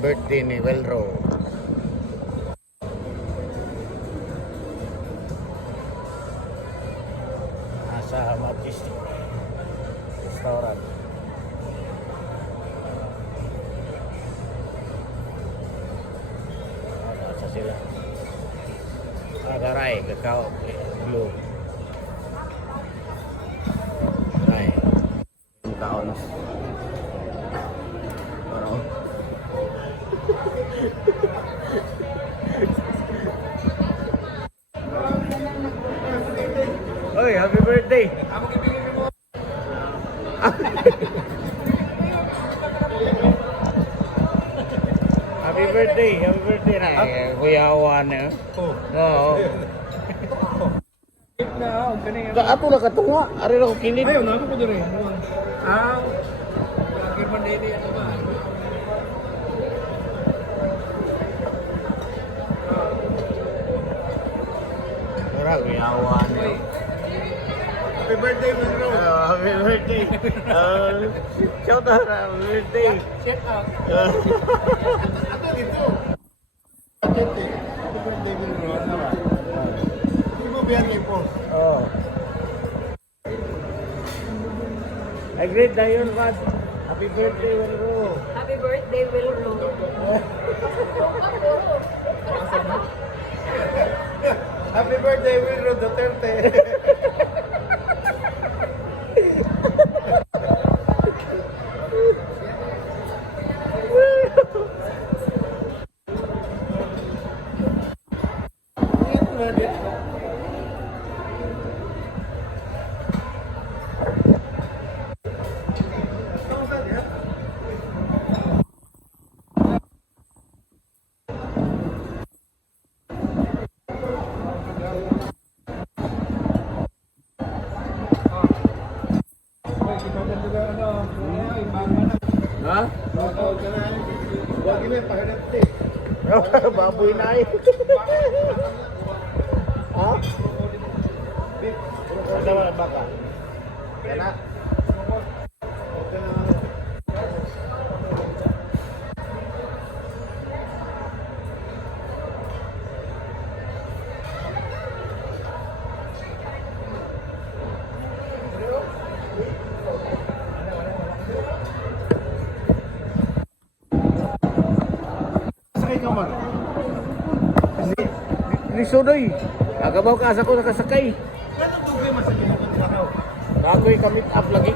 birthday ni Welro. Nasa Majestic Restaurant. Nasa sila. Agaray, kakao, blue. Ay, yung taon. Parang Oy, happy birthday! Happy birthday na. Kuya Juan. Oo. Ato na katunga. Ari na ko kinid. Ayaw na ako po doon eh. Kirman din ano ba? Ora, Kuya Juan. Happy birthday, Monroe! Happy birthday. Shout out, happy birthday. Check out! Ato dito! Happy birthday, Monroe! Ano ba? Hindi mo biyan kayo po? Oh. I greet na yun, Pat. Happy birthday, Welro. Happy birthday, Wilro. Happy birthday, Wilro Duterte! Ha? Huwag yun eh, pahanap eh. Baboy na eh. Ha? Ano wala baka? Kana? Sakay ka man. Lisodoy. Agabaw ka asa ko nakasakay. Kaya ito tugay man sa ginagawa. Bagoy ka meet up lagi.